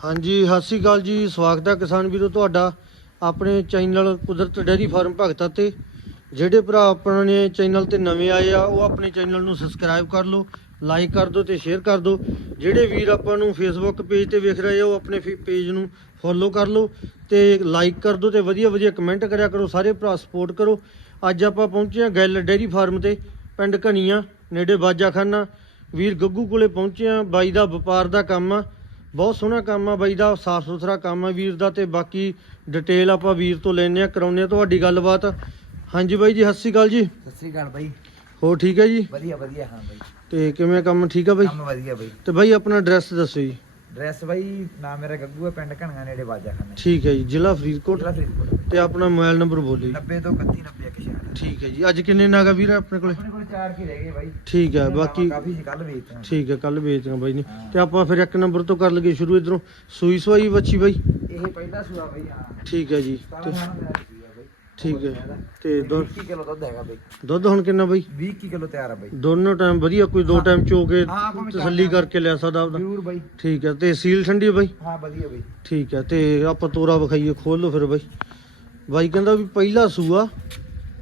ਹਾਂਜੀ, ਸਤਿ ਸ਼੍ਰੀ ਅਕਾਲ ਜੀ। ਸਵਾਗਤ ਹੈ ਕਿਸਾਨ ਵੀਰੋ ਤੁਹਾਡਾ ਆਪਣੇ ਚੈਨਲ ਕੁਦਰਤ ਡੈਰੀ ਫਾਰਮ ਭਗਤਾ ਤੇ। ਜਿਹੜੇ ਭਰਾ ਆਪਣੇ ਚੈਨਲ ਤੇ ਨਵੇਂ ਆਏ ਆ, ਉਹ ਆਪਣੇ ਚੈਨਲ ਨੂੰ ਸਬਸਕ੍ਰਾਈਬ ਕਰ ਲਓ, ਲਾਈਕ ਕਰ ਦਿਓ ਤੇ ਸ਼ੇਅਰ ਕਰ ਦਿਓ। ਜਿਹੜੇ ਵੀਰ ਆਪਾਂ ਨੂੰ ਫੇਸਬੁੱਕ ਪੇਜ ਤੇ ਵੇਖ ਰਹੇ ਆ, ਉਹ ਆਪਣੇ ਪੇਜ ਨੂੰ ਫੋਲੋ ਕਰ ਲਓ ਤੇ ਲਾਈਕ ਕਰ ਦਿਓ ਤੇ ਵਧੀਆ ਵਧੀਆ ਕਮੈਂਟ ਕਰਿਆ ਕਰੋ, ਸਾਰੇ ਭਰਾ ਸਪੋਰਟ ਕਰੋ। ਅੱਜ ਆਪਾਂ ਪਹੁੰਚੇ ਆ ਗੱਲ ਡੈਰੀ ਫਾਰਮ ਤੇ, ਪਿੰਡ ਘਣੀਆਂ ਨੇੜੇ ਬਾਜਾਖਾਨਾ। ਵੀਰ ਗੱਗੂ ਕੋਲੇ ਪਹੁੰਚੇ ਆ, ਬਾਈ ਦਾ ਵਪਾਰ ਦਾ ਕੰਮ ਆ। ਬਹੁਤ ਸੋਹਣਾ ਕੰਮ ਆ ਬਾਈ ਦਾ ਸਾਫ਼ ਸੁਥਰਾ ਕੰਮ ਆ ਵੀਰ ਦਾ ਤੇ ਬਾਕੀ ਡਿਟੇਲ ਆਪਾਂ ਵੀਰ ਤੋਂ ਲੈਣੇ ਆ ਕਰਾਉਣੇ ਆ ਤੁਹਾਡੀ ਗੱਲਬਾਤ। ਹਾਂਜੀ ਬਾਈ ਜੀ ਸਤਿ ਸ਼੍ਰੀ ਅਕਾਲ ਜੀ। ਸਤਿ ਸ੍ਰੀ ਅਕਾਲ ਬਾਈ। ਹੋਰ ਠੀਕ ਹੈ ਜੀ? ਵਧੀਆ ਵਧੀਆ ਹਾਂ ਬਾਈ। ਤੇ ਕਿਵੇਂ ਕੰਮ ਠੀਕ ਆ ਬਾਈ? ਕੰਮ ਵਧੀਆ ਬਾਈ। ਤੇ ਬਾਈ ਆਪਣਾ ਐਡਰੈਸ ਦੱਸੋ ਜੀ। ਡਰੈਸ ਬਾਈ ਨਾਮ ਮੇਰਾ ਗੱਗੂ ਹੈ ਪਿੰਡ ਘਣਗਾ ਨੇੜੇ ਬਾਜਾ ਖਾਨਾ। ਠੀਕ ਹੈ ਜੀ ਜ਼ਿਲ੍ਹਾ ਫਰੀਦਕੋਟ। ਜ਼ਿਲ੍ਹਾ ਫਰੀਦਕੋਟ। ਤੇ ਆਪਣਾ ਮੋਬਾਈਲ ਨੰਬਰ ਬੋਲੋ ਜੀ। 90 ਤੋਂ 31 90 ਇੱਕ ਸ਼ਹਿਰ ਠੀਕ ਹੈ ਜੀ ਅੱਜ ਕਿੰਨੇ ਨਾਗਾ ਵੀਰ ਆਪਣੇ ਕੋਲ ਚਾਰ ਕੀ ਰਹਿ ਗਏ ਬਾਈ। ਠੀਕ ਹੈ ਬਾਕੀ ਇਲਾਵਾ ਕਾਫੀ ਸੀ ਕੱਲ ਵੇਚਣਾ ਠੀਕ ਹੈ ਕੱਲ ਵੇਚਣਾ ਬਾਈ ਨੇ। ਤੇ ਆਪਾਂ ਫਿਰ ਇੱਕ ਨੰਬਰ ਤੋਂ ਕਰ ਲਈਏ ਸ਼ੁਰੂ ਇਧਰੋਂ। ਸੂਈ ਸਵਾਈ ਬੱਚੀ ਬਾਈ? ਇਹ ਪਹਿਲਾ ਸੂਆ ਬਾਈ ਹਾਂ। ਠੀਕ ਹੈ ਜੀ ਤੇ 17 ਸਾਲ ਦਾ ਸੂਆ ਬਾਈ। ਠੀਕ ਹੈ ਤੇ ਦੁੱਧ? 20 ਕਿਲੋ ਦੁੱਧ ਹੈਗਾ ਬਾਈ। ਦੁੱਧ ਹੁਣ ਕਿੰਨਾ ਬਾਈ? 20 ਕਿਲੋ ਤਿਆਰ ਆ ਬਾਈ। ਦੋਨੋਂ ਟਾਈਮ ਵਧੀਆ ਕੋਈ ਦੋ। ਟਾਈਮ ਚੋ ਕੇ ਤਸੱਲੀ। ਕਰਕੇ ਲਿਆ ਸਕਦਾ ਆਪਦਾ। ਜ਼ਰੂਰ ਬਾਈ। ਠੀਕ ਹੈ ਤੇ ਸੀਲ ਠੰਡੀ ਬਾਈ? ਹਾਂ ਵਧੀਆ ਬਾਈ। ਠੀਕ ਹੈ ਤੇ ਆਪਾਂ ਤੋਰਾ ਵਿਖਾਈਏ ਖੋਲ ਲਓ ਫਿਰ ਬਾਈ। ਬਾਈ ਕਹਿੰਦਾ ਵੀ ਪਹਿਲਾ ਸੂਆ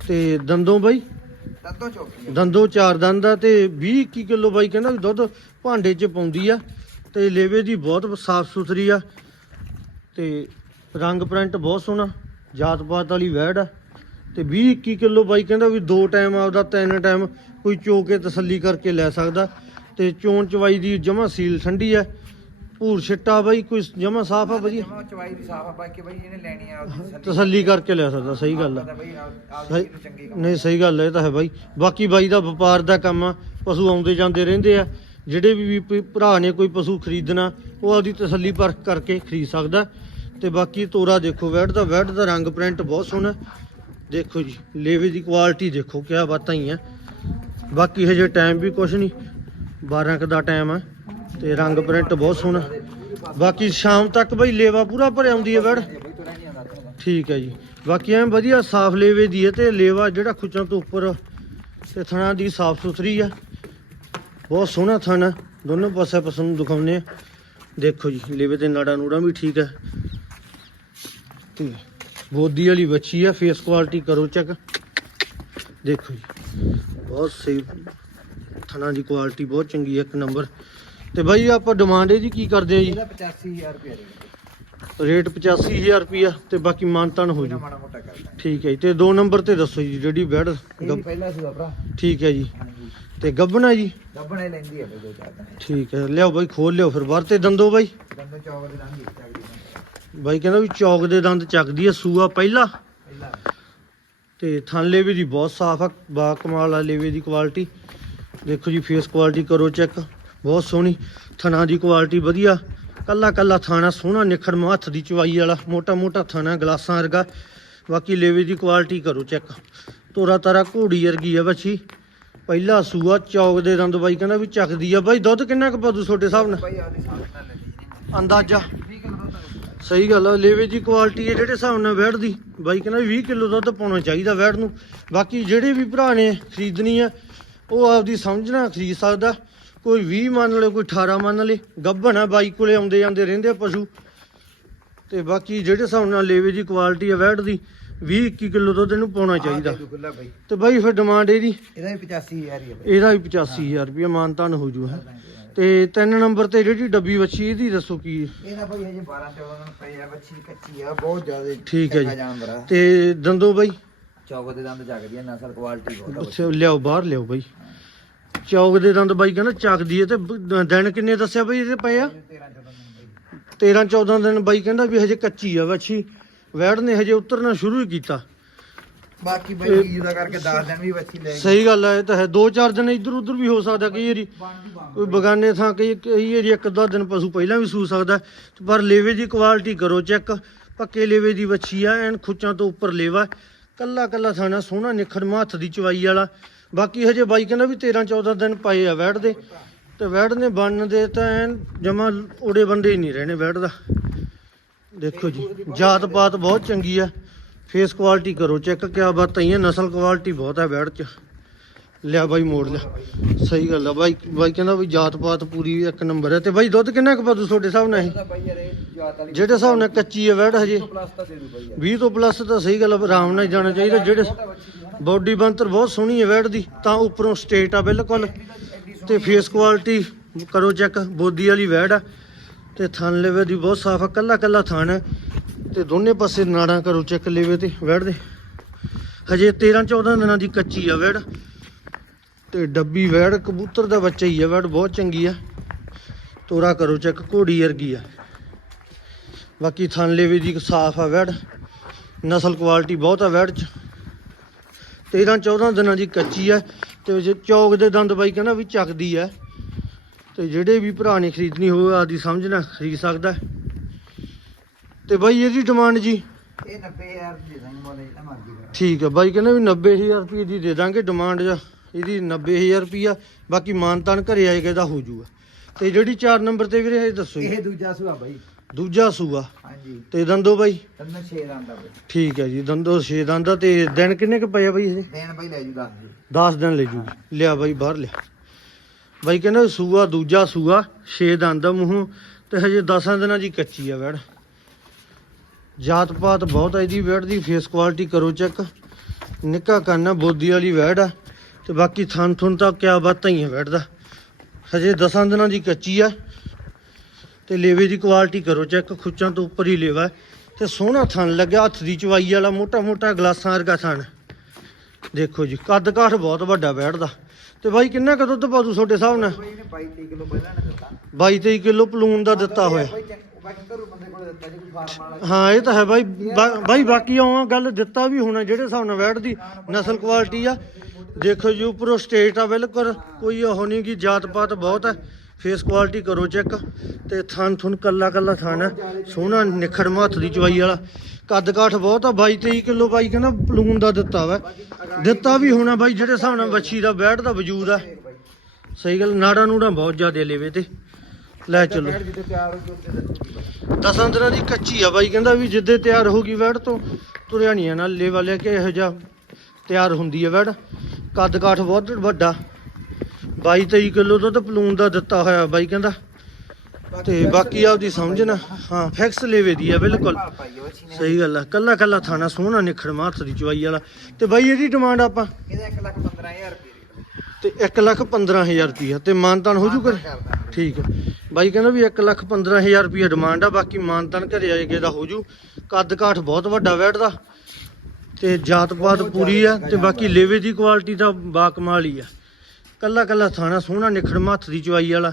ਤੇ ਦੰਦੋਂ ਬਾਈ? ਤੰਦੋ ਚੌਕੀ ਆ। ਦੰਦੋਂ ਚਾਰ ਦੰਦ ਆ ਤੇ 20 21 ਕਿਲੋ ਬਾਈ ਕਹਿੰਦਾ ਵੀ ਦੁੱਧ ਭਾਂਡੇ 'ਚ ਪਾਉਂਦੀ ਆ ਤੇ ਲੇਵੇ ਦੀ ਬਹੁਤ ਸਾਫ਼ ਸੁਥਰੀ ਆ ਤੇ ਰੰਗ ਪ੍ਰਿੰਟ ਬਹੁਤ ਸੋਹਣਾ, ਜਾਤ ਪਾਤ ਵਾਲੀ ਵੈੜ ਆ ਤੇ 20 21 ਕਿਲੋ ਬਾਈ ਕਹਿੰਦਾ ਵੀ ਦੋ ਟਾਈਮ ਆਪਦਾ ਤਿੰਨ ਟਾਈਮ ਕੋਈ ਚੋ ਕੇ ਤਸੱਲੀ ਕਰਕੇ ਲੈ ਸਕਦਾ ਤੇ ਚੋਣ ਚਵਾਈ ਦੀ ਜਮਾ ਸੀਲ ਠੰਡੀ ਆ ਭੂਰ ਛਿੱਟਾ ਬਾਈ ਕੋਈ ਜਮਾ ਸਾਫ਼ ਆ ਵਧੀਆ। ਜਮਾਂ ਚਵਾਈ ਦੀ ਸਾਫ਼ ਆ ਬਾਕੀ ਬਾਈ ਜਿਹਨੇ ਲੈਣੀ ਆ ਉਹਦੀ ਤਸੱਲੀ। ਕਰਕੇ ਲੈ ਸਕਦਾ ਸਹੀ ਗੱਲ ਆ। ਨਹੀਂ ਸਹੀ ਗੱਲ ਇਹ ਤਾਂ ਹੈ ਬਾਈ। ਬਾਕੀ ਬਾਈ ਦਾ ਵਪਾਰ ਦਾ ਕੰਮ ਆ ਪਸ਼ੂ ਆਉਂਦੇ ਜਾਂਦੇ ਰਹਿੰਦੇ ਆ। ਜਿਹੜੇ ਵੀ ਭਰਾ ਨੇ ਕੋਈ ਪਸ਼ੂ ਖਰੀਦਣਾ ਉਹ ਆਪਦੀ ਤਸੱਲੀ ਪਰਖ ਕਰਕੇ ਖਰੀਦ ਸਕਦਾ। ਤੇ ਬਾਕੀ ਤੋਰਾ ਦੇਖੋ ਵੈੜ ਦਾ ਵੈੜ ਦਾ ਰੰਗ ਪ੍ਰਿੰਟ ਬਹੁਤ ਸੋਹਣਾ। ਦੇਖੋ ਜੀ ਲੇਵੇ ਦੀ ਕੁਆਲਿਟੀ ਦੇਖੋ ਕਿਆ ਬਾਤਾਂ ਹੀ ਆ। ਬਾਕੀ ਹਜੇ ਟਾਈਮ ਵੀ ਕੁਛ ਨਹੀਂ। 12 ਕ ਦਾ ਟਾਈਮ ਆ। ਤੇ ਰੰਗ ਪ੍ਰਿੰਟ ਬਹੁਤ ਸੋਹਣਾ। ਬਾਕੀ ਸ਼ਾਮ ਤੱਕ ਬਈ ਲੇਵਾ ਪੂਰਾ ਭਰਿਆ ਆਉਂਦੀ ਹੈ ਵੈੜ ਠੀਕ ਹੈ ਜੀ। ਬਾਕੀ ਐਂ ਵਧੀਆ ਸਾਫ਼ ਲੇਵੇ ਦੀ ਹੈ ਤੇ ਲੇਵਾ ਜਿਹੜਾ ਖੁੱਚਾਂ ਤੋਂ ਉੱਪਰ ਤੇ ਥਣਾ ਦੀ ਸਾਫ਼ ਸੁਥਰੀ ਆ। ਬਹੁਤ ਸੋਹਣਾ ਥਣ ਦੋਨੋਂ ਪਾਸੇ ਪਸੰਦ ਨੂੰ ਦਿਖਾਉਂਦੇ ਆ ਦੇਖੋ ਜੀ, ਲੇਵੇ ਤੇ ਨਾੜਾ ਨੂੜਾ ਵੀ ਠੀਕ ਹੈ। ਤੇ ਬੋਦੀ ਵਾਲੀ ਬੱਚੀ ਆ ਫੇਸ ਕੁਆਲਿਟੀ ਕਰੋ ਚੈੱਕ ਦੇਖੋ ਜੀ। ਬਹੁਤ ਸਹੀ ਥਣਾ ਦੀ ਕੁਆਲਿਟੀ ਬਹੁਤ ਚੰਗੀ ਹੈ, ਇੱਕ ਨੰਬਰ ਤੇ ਬਾਈ ਆਪਾਂ ਡਿਮਾਂਡ ਇਹਦੀ ਕੀ ਕਰਦੇ ਆ ਜੀ? ਇਹਦਾ 85000 ਰੁਪਏ ਰੇਟ। ਰੇਟ 85000 ਰੁਪਿਆ ਤੇ ਬਾਕੀ ਮਾਨਤਾਨ ਹੋ ਜੂ। ਮਾੜਾ ਮੋਟਾ ਕਰਦਾ ਠੀਕ ਹੈ ਜੀ ਤੇ ਦੋ ਨੰਬਰ ਤੇ ਦੱਸੋ ਜੀ ਜਿਹੜੀ ਬੈਡ ਪਹਿਲਾ ਭਰਾ। ਠੀਕ ਹੈ ਜੀ। ਤੇ ਗੱਬਣਾ ਜੀ? ਗੱਬਣੇ ਲੈਂਦੀ ਹੈ ਬਈ ਦੋ ਚਾਰ ਦਿਨ। ਠੀਕ ਹੈ ਲਿਆਓ ਬਾਈ ਖੋਲ ਲਿਓ ਫਿਰ ਬਾਹਰ ਤੇ ਦੰਦੋ ਬਾਈ। ਦੰਦੋਂ ਚੌਕ ਦੇ ਦੰਦ ਹੀ ਚੱਲਦੀ ਬਾਈ ਕਹਿੰਦਾ ਵੀ ਚੌਕ ਦੇ ਦੰਦ ਚੱਕਦੀ ਆ ਸੂਆ ਪਹਿਲਾ। ਪਹਿਲਾ। ਤੇ ਥਣ ਲੇਵੇ ਦੀ ਬਹੁਤ ਸਾਫ਼ ਆ ਬਾ ਕਮਾਲ ਆ ਲੇਵੇ ਦੀ ਕੁਆਲਿਟੀ ਦੇਖੋ ਜੀ ਫੇਸ ਕੁਆਲਿਟੀ ਕਰੋ ਚੈੱਕ ਬਹੁਤ ਸੋਹਣੀ। ਥਣਾ ਦੀ ਕੁਆਲਿਟੀ ਵਧੀਆ। ਕੱਲਾ ਕੱਲਾ ਥਾਣਾ ਸੋਹਣਾ ਨਿਖੜਮਾ ਹੱਥ ਦੀ ਚਵਾਈ ਵਾਲਾ ਮੋਟਾ ਮੋਟਾ ਥਾਣਾ ਗਲਾਸਾਂ ਵਰਗਾ। ਬਾਕੀ ਲੇਵੇ ਦੀ ਕੁਆਲਿਟੀ ਕਰੋ ਚੈੱਕ ਤੋਰਾ ਤਾਰਾ ਘੋੜੀ ਵਰਗੀ ਆ ਬੱਚੀ। ਪਹਿਲਾ ਸੂਆ ਚੌਕ ਦੇ ਦੰਦ ਬਾਈ ਕਹਿੰਦਾ ਵੀ ਚੱਕਦੀ ਆ। ਬਾਈ ਦੁੱਧ ਕਿੰਨਾ ਕੁ ਪਾਦੂ ਤੁਹਾਡੇ ਹਿਸਾਬ ਨਾਲ? ਅੰਦਾਜ਼ਾ 20 ਕਿਲੋ ਦੁੱਧ ਹੋਊਗਾ। ਸਹੀ ਗੱਲ ਆ ਲੇਵੇ ਦੀ ਕੁਆਲਿਟੀ ਹੈ ਜਿਹੜੇ ਹਿਸਾਬ ਨਾਲ ਵੈੜ ਦੀ ਬਾਈ ਕਹਿੰਦਾ ਵੀ 20 ਕਿਲੋ ਦੁੱਧ ਪਾਉਣਾ ਚਾਹੀਦਾ ਵੈੜ ਨੂੰ। ਬਾਕੀ ਜਿਹੜੇ ਵੀ ਭਰਾ ਨੇ ਖਰੀਦਣੀ ਆ ਉਹ ਆਪਦੀ ਸਮਝਣਾ ਖਰੀਦ ਸਕਦਾ। ਕੋਈ 20 ਮੰਨ ਲੇ ਕੋਈ 18 ਮੰਨ ਲੇ ਗੱਭਣ ਆ ਬਾਈ ਕੋਲੇ ਆਉਂਦੇ ਜਾਂਦੇ ਰਹਿੰਦੇ ਪਸ਼ੂ। ਤੇ ਬਾਕੀ ਜਿਹੜੇ ਹਿਸਾਬ ਨਾਲ ਲੇਵੇ ਦੀ ਕੁਆਲਿਟੀ ਆ ਵੈੜ ਦੀ 20 21 ਕਿਲੋ ਦੁੱਧ ਇਹਨੂੰ ਪਾਉਣਾ ਚਾਹੀਦਾ। ਬਾਈ। ਤੇ ਬਾਈ ਫਿਰ ਡਿਮਾਂਡ ਇਹਦੀ? ਇਹਦਾ ਵੀ 85000 ਹੀ ਹੈ ਬਾਈ। ਇਹਦਾ ਵੀ 85000 ਰੁਪਏ ਮਾਨਤਾਨ ਹੋ ਜੂ ਹੈ। ਤੇ ਤਿੰਨ ਨੰਬਰ ਤੇ ਜਿਹੜੀ ਡੱਬੀ ਵੱਛੀ ਇਹਦੀ ਦੱਸੋ ਕੀ ਹੈ? ਇਹਦਾ ਭਾਈ ਹਜੇ 12 14 ਦਿਨ ਆ ਬੱਚੀ ਕੱਚੀ ਆ ਬਹੁਤ ਜ਼ਿਆਦਾ ਠੀਕ ਹੈ ਜੀ। ਤੇ ਦੰਦੋ ਬਾਈ? ਚੌਕ ਦੇ ਦੰਦ ਜਗਦੀ ਆ ਨਸਲ ਕੁਆਲਿਟੀ ਬਹੁਤ। ਅੱਛਾ ਲਿਆਓ ਬਾਹਰ ਲਿਆਓ ਬਾਈ। ਚੌਕ ਦੇ ਦੰਦ ਬਾਈ ਕਹਿੰਦਾ ਚੱਕਦੀ ਏ ਤੇ ਬ- ਦਿਨ ਕਿੰਨੇ ਦੱਸਿਆ ਬਾਈ ਇਹਦੇ ਪਏ ਆ? 13 14 ਦਿਨ ਬਾਈ 13 14 ਦਿਨ ਬਾਈ ਕਹਿੰਦਾ ਵੀ ਹਜੇ ਕੱਚੀ ਆ ਵੱਛੀ। ਵੈੜ ਨੇ ਹਜੇ ਉਤਰਨਾ ਸ਼ੁਰੂ ਹੀ ਕੀਤਾ। ਬਾਕੀ ਬਾਈ ਕੀ ਦਾ ਕਰਕੇ 10 ਦਿਨ ਵੀ ਬੱਚੀ ਲੈ ਸਹੀ ਗੱਲ ਹੈ ਇਹ ਤਾਂ ਹੈ। ਦੋ ਚਾਰ ਦਿਨ ਇੱਧਰ ਉੱਧਰ ਵੀ ਹੋ ਸਕਦਾ ਕਈ ਵਾਰੀ ਕੋਈ ਬਗਾਨੇ ਥਾਂ ਕਈ ਕਈ ਵਾਰੀ ਇੱਕ ਅੱਧਾ ਦਿਨ ਪਸ਼ੂ ਪਹਿਲਾਂ ਵੀ ਸੂ ਸਕਦਾ। ਪਰ ਲੇਵੇ ਦੀ ਕੁਆਲਿਟੀ ਕਰੋ ਚੈੱਕ ਪੱਕੇ ਲੇਵੇ ਦੀ ਵੱਛੀ ਆ ਐਨ ਖੁੱਚਾਂ ਤੋਂ ਉੱਪਰ ਲੇਵਾ। ਕੱਲਾ ਕੱਲਾ ਥਾਣਾ ਸੋਹਣਾ ਨਿਖੜਮਾ ਹੱਥ ਦੀ ਚਵਾਈ ਵਾਲਾ। ਬਾਕੀ ਹਜੇ ਬਾਈ ਕਹਿੰਦਾ ਵੀ 13 14 ਦਿਨ ਪਏ ਆ ਵੈੜ ਦੇ। ਤੇ ਵੈੜ ਨੇ ਬਣਨ ਦੇ ਤਾਂ ਐਨ ਜਮਾ ਉੜੇ ਬੰਦੇ ਹੀ ਨਹੀਂ ਰਹਿਣੇ ਵੈੜ ਦਾ। ਦੇਖੋ ਜੀ, ਜਾਤ ਪਾਤ ਬਹੁਤ ਚੰਗੀ ਆ। ਫੇਸ ਕੁਆਲਿਟੀ ਕਰੋ, ਚੈੱਕ ਕਿਆ ਬਾਤਾਂ ਹੀ ਨਸਲ ਕੁਆਲਿਟੀ ਬਹੁਤ ਹੈ ਵੈੜ ਚ। ਲਿਆ ਬਾਈ ਮੋੜ ਲਿਆ। ਸਹੀ ਗੱਲ ਆ। ਬਾਈ ਬਾਈ ਕਹਿੰਦਾ ਵੀ ਜਾਤ ਪਾਤ ਪੂਰੀ ਇੱਕ ਨੰਬਰ ਹੈ ਤੇ ਬਾਈ ਦੁੱਧ ਕਿੰਨਾ ਕੁ ਪਾਦੂ ਤੁਹਾਡੇ ਹਿਸਾਬ ਨਾਲ ਇਹ? ਜਿਹੜੇ ਹਿਸਾਬ ਨਾਲ ਕੱਚੀ ਹੈ ਵੈੜ ਹਜੇ। ਪਲੱਸ ਤਾਂ ਦੇ ਦੂ ਬਾਈ ਯਾਰ। 20 ਤੋਂ ਪਲੱਸ ਤਾਂ ਸਹੀ ਗੱਲ ਆ। ਆਰਾਮ ਨਾਲ ਜਾਣਾ ਚਾਹੀਦਾ। ਜਿਹੜੇ ਬਾਡੀ ਬੰਤਰ ਬਹੁਤ ਸੋਹਣੀ ਹੈ ਵੈੜ ਦੀ। ਤਾਂ ਉੱਪਰੋਂ ਸਟੇਟ ਆ ਬਿਲਕੁਲ। ਤੇ ਫੇਸ ਕੁਆਲਿਟੀ ਕਰੋ ਚੈੱਕ ਬੋਦੀ ਵਾਲੀ ਵੈੜ ਆ। ਤੇ ਥਣ ਲੇਵੇ ਦੀ ਬਹੁਤ ਸਾਫ਼ ਆ। ਕੱਲਾ ਕੱਲਾ ਥਣ ਹੈ ਤੇ ਦੋਨੇ ਪਾਸੇ ਨਾੜਾਂ ਕਰੋ ਚੈੱਕ ਲੇਵੇ ਤੇ ਵੈੜ ਦੇ। ਹਜੇ 13 14 ਦਿਨਾਂ ਦੀ ਕੱਚੀ ਆ ਵੈੜ। ਤੇ ਡੱਬੀ ਵੈੜ ਕਬੂਤਰ ਦਾ ਬੱਚਾ ਹੀ ਆ ਵੈੜ ਬਹੁਤ ਚੰਗੀ ਆ। ਤੋਰਾ ਕਰੋ ਚੈੱਕ ਘੋੜੀ ਵਰਗੀ ਆ। ਬਾਕੀ ਥਣ ਲੇਵੇ ਦੀ ਸਾਫ਼ ਆ ਵੈੜ। ਨਸਲ ਕੁਆਲਿਟੀ ਬਹੁਤ ਆ ਵੈੜ ਚ। 13 14 ਦਿਨਾਂ ਦੀ ਕੱਚੀ ਹੈ ਤੇ ਜੇ ਚੌਕ ਦੇ ਦੰਦ ਬਾਈ ਕਹਿੰਦਾ ਵੀ ਚੱਕਦੀ ਹੈ ਤੇ ਜਿਹੜੇ ਵੀ ਭਰਾ ਨੇ ਖਰੀਦਣੀ ਹੋਵੇ ਆਦੀ ਸਮਝ ਨਾਲ ਖਰੀਦ ਸਕਦਾ। ਤੇ ਬਾਈ ਇਹਦੀ ਡਿਮਾਂਡ ਜੀ? ਇਹ 90000 ਦੇ ਦਾਂਗੇ ਮੋਲੇ ਜਿਹੜਾ ਮਰਜ਼ੀ ਠੀਕ ਹੈ ਬਾਈ ਕਹਿੰਦਾ ਵੀ 90000 ਰੁਪਏ ਦੀ ਦੇ ਦਾਂਗੇ ਡਿਮਾਂਡ ਜਾਂ। ਇਹਦੀ 90000 ਰੁਪਿਆ ਬਾਕੀ ਮਾਨਤਾਨ ਘਰੇ ਆਏਗਾ ਦਾ ਹੋ ਜਾਊਗਾ ਤੇ ਜਿਹੜੀ 4 ਨੰਬਰ ਤੇ ਵੀਰੇ ਇਹ ਦੱਸੋ ਜੀ। ਇਹ ਦੂਜਾ ਸੂਆ ਬਾਈ। ਦੂਜਾ ਸੂਆ। ਹਾਂਜੀ। ਤੇ ਦੰਦੋ ਬਾਈ? ਤੰਨ 6 ਦਾ ਬਾਈ। ਠੀਕ ਹੈ ਜੀ ਦੰਦੋ 6 ਦੰਦ ਤੇ ਦਿਨ ਕਿੰਨੇ ਕ ਪਏ ਆ ਬਾਈ ਇਹ? ਦੇਣ ਬਾਈ ਲੈ ਜੂ ਦੱਸ ਜੀ 10 ਦਿਨ ਲੈ ਜੂਗੀ ਲਿਆ ਬਾਈ ਬਾਹਰ ਲਿਆ। ਬਾਈ ਕਹਿੰਦਾ ਸੂਆ ਦੂਜਾ ਸੂਆ 6 ਦੰਦ ਮੂੰਹ। ਤੇ ਹਜੇ 10 ਦਿਨਾਂ ਦੀ ਕੱਚੀ ਆ ਵੈੜ। ਜਾਤ ਪਾਤ ਬਹੁਤ ਆ ਇਹਦੀ ਵੈੜ ਦੀ ਫੇਸ ਕੁਆਲਿਟੀ ਕਰੋ ਚੈੱਕ। ਨਿੱਕਾ ਕੰਨ ਬੋਦੀ ਵਾਲੀ ਵੈੜ ਆ। ਤੇ ਬਾਕੀ ਥਣ ਥੁਣ ਤਾਂ ਕਿਆ ਬਾਤਾਂ ਹੀ ਆ ਵੈੜ ਦਾ ਹਜੇ 10 ਦਿਨਾਂ ਦੀ ਕੱਚੀ ਆ ਤੇ ਲੇਵੇ ਦੀ ਕੁਆਲਿਟੀ ਕਰੋ ਚੈੱਕ ਖੁੱਚਾਂ ਤੋਂ ਉੱਪਰ ਹੀ ਲੇਵਾ। ਤੇ ਸੋਹਣਾ ਥਣ ਲੱਗਿਆ ਹੱਥ ਦੀ ਚਵਾਈ ਵਾਲਾ ਮੋਟਾ ਮੋਟਾ ਗਲਾਸਾਂ ਵਰਗਾ ਥਣ। ਦੇਖੋ ਜੀ ਕੱਦ ਕਾਠ ਬਹੁਤ ਵੱਡਾ ਬੈਠਦਾ। ਤੇ ਬਾਈ ਕਿੰਨਾ ਕੁ ਦੁੱਧ ਪਾਦੂ ਤੁਹਾਡੇ ਹਿਸਾਬ ਨਾਲ? ਬਾਈ ਨੇ 22 ਕਿਲੋ ਪਹਿਲਾਂ ਨੇ ਦਿੱਤਾ। 22 23 ਕਿਲੋ ਪਲੂਨ ਦਾ ਦਿੱਤਾ ਹੋਇਆ। ਹਾਂ ਇਹ ਤਾਂ ਹੈ ਬਾਈ। ਬਾਈ ਬਾਕੀ ਆਵਾਂ ਗੱਲ ਦਿੱਤਾ ਵੀ ਹੋਣਾ ਜਿਹੜੇ ਹਿਸਾਬ ਨਾਲ ਵੈੜ ਦੀ ਨਸਲ ਕੁਆਲਿਟੀ ਆ। ਦੇਖੋ ਜੀ, ਉੱਪਰੋਂ ਸਟੇਟ ਆ, ਬਿਲਕੁਲ। ਕੋਈ ਉਹ ਨਹੀਂ ਕਿ ਜਾਤ ਪਾਤ ਬਹੁਤ ਹੈ ਫੇਸ ਕੁਆਲਿਟੀ ਕਰੋ ਚੈੱਕ ਤੇ ਥਣ ਥੁਣ ਕੱਲਾ ਕੱਲਾ ਥਣ ਹੈ ਸੋਹਣਾ ਨਿਖੜ ਹੱਥ ਦੀ ਚਵਾਈ ਵਾਲਾ। ਕੱਦ ਕਾਠ ਬਹੁਤ ਆ। 22 23 ਕਿਲੋ ਬਾਈ ਕਹਿੰਦਾ ਪਲੂਨ ਦਾ ਦਿੱਤਾ ਵਾ। ਦਿੱਤਾ ਵੀ ਹੋਣਾ ਬਾਈ, ਜਿਹੜੇ ਹਿਸਾਬ ਨਾਲ ਬੱਚੀ ਦਾ ਬੈਠ ਦਾ ਵਜੂਦ ਆ। ਸਹੀ ਗੱਲ, ਨਾੜਾ ਨੂੜਾ ਬਹੁਤ ਜ਼ਿਆਦਾ ਲੇਵੇ ਤੇ। ਲੈ ਚਲੋ। ਦਸਾਂ ਦਿਨਾਂ ਦੀ ਕੱਚੀ ਆ ਬਾਈ ਕਹਿੰਦਾ ਵੀ ਜਿੱਦੇ ਤਿਆਰ ਹੋ ਗਈ ਵੈੜ ਤੋਂ, ਤੁਰਿਆ ਨਹੀਂ ਨਾਲ ਲੇਵਾ ਲੈ ਕੇ ਇਹੋ ਜਿਹਾ ਤਿਆਰ ਹੁੰਦੀ ਹੈ ਵੈੜ। ਕੱਦ ਕਾਠ ਬਹੁਤ ਵੱਡਾ। 22 23 ਕਿਲੋ ਦੁੱਧ ਪਲੂਨ ਦਾ ਦਿੱਤਾ ਹੋਇਆ ਬਾਈ ਕਹਿੰਦਾ। ਤੇ ਬਾਕੀ ਆਪਦੀ ਸਮਝ ਨਾ। ਹਾਂ ਫਿਕਸ ਲੇਵੇ ਦੀ ਆ ਬਿਲਕੁਲ। ਸਹੀ ਗੱਲ ਆ। ਕੱਲਾ ਕੱਲਾ ਥਾਣਾ ਸੋਹਣਾ ਨਿਖੜ ਹੱਥ ਦੀ ਚਵਾਈ ਵਾਲਾ। ਤੇ ਬਾਈ ਇਹਦੀ ਡਿਮਾਂਡ ਆਪਾਂ? ਇਹਦਾ 1 ਲੱਖ 15000 ਰੁਪਏ ਤੇ 1 ਲੱਖ 15000 ਰੁਪਈਆ। ਤੇ ਮਾਨਤਾਨ ਹੋ ਜੂ ਕਰ ਠੀਕ ਹੈ ਬਾਈ ਕਹਿੰਦਾ ਵੀ 1 ਲੱਖ 15000 ਰੁਪਏ ਡਿਮਾਂਡ ਆ। ਬਾਕੀ ਮਾਨਤਨ ਘਰੇ ਆਏਗੇ ਦਾ ਹੋ ਜੂ। ਕੱਦ ਕਾਠ ਬਹੁਤ ਵੱਡਾ ਬੈਠਦਾ ਤੇ ਜਾਤ ਪਾਤ ਪੂਰੀ ਆ ਤੇ ਬਾਕੀ ਲੇਵੇ ਦੀ ਕੁਆਲਿਟੀ ਤਾਂ ਬਾਕਮਾਲ ਹੀ ਆ। ਕੱਲਾ ਕੱਲਾ ਥਾਣਾ ਸੋਹਣਾ ਨਿਖੜ ਮੱਥ ਦੀ ਚਵਾਈ ਵਾਲਾ।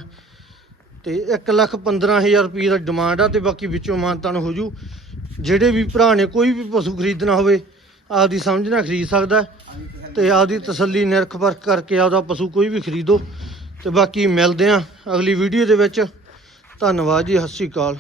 ਤੇ 1 ਲੱਖ 15000 ਰੁਪਏ ਦਾ ਡਿਮਾਂਡ ਆ ਤੇ ਬਾਕੀ ਵਿੱਚੋਂ ਮਾਨਤਨ ਹੋ ਜੂ। ਜਿਹੜੇ ਵੀ ਭਰਾ ਨੇ ਕੋਈ ਵੀ ਪਸ਼ੂ ਖਰੀਦਣਾ ਹੋਵੇ, ਆਪਦੀ ਸਮਝ ਨਾਲ ਖਰੀਦ ਸਕਦਾ। ਹੈ। ਤੇ ਆਪਦੀ ਤਸੱਲੀ ਨਿਰਖ ਪਰਖ ਕਰਕੇ ਆਪਦਾ ਪਸ਼ੂ ਕੋਈ ਵੀ ਖਰੀਦੋ। ਤੇ ਬਾਕੀ ਮਿਲਦੇ ਆਂ ਅਗਲੀ ਵੀਡੀਓ ਦੇ ਵਿੱਚ। ਧੰਨਵਾਦ ਜੀ, ਸਤਿ ਸ਼੍ਰੀ ਅਕਾਲ।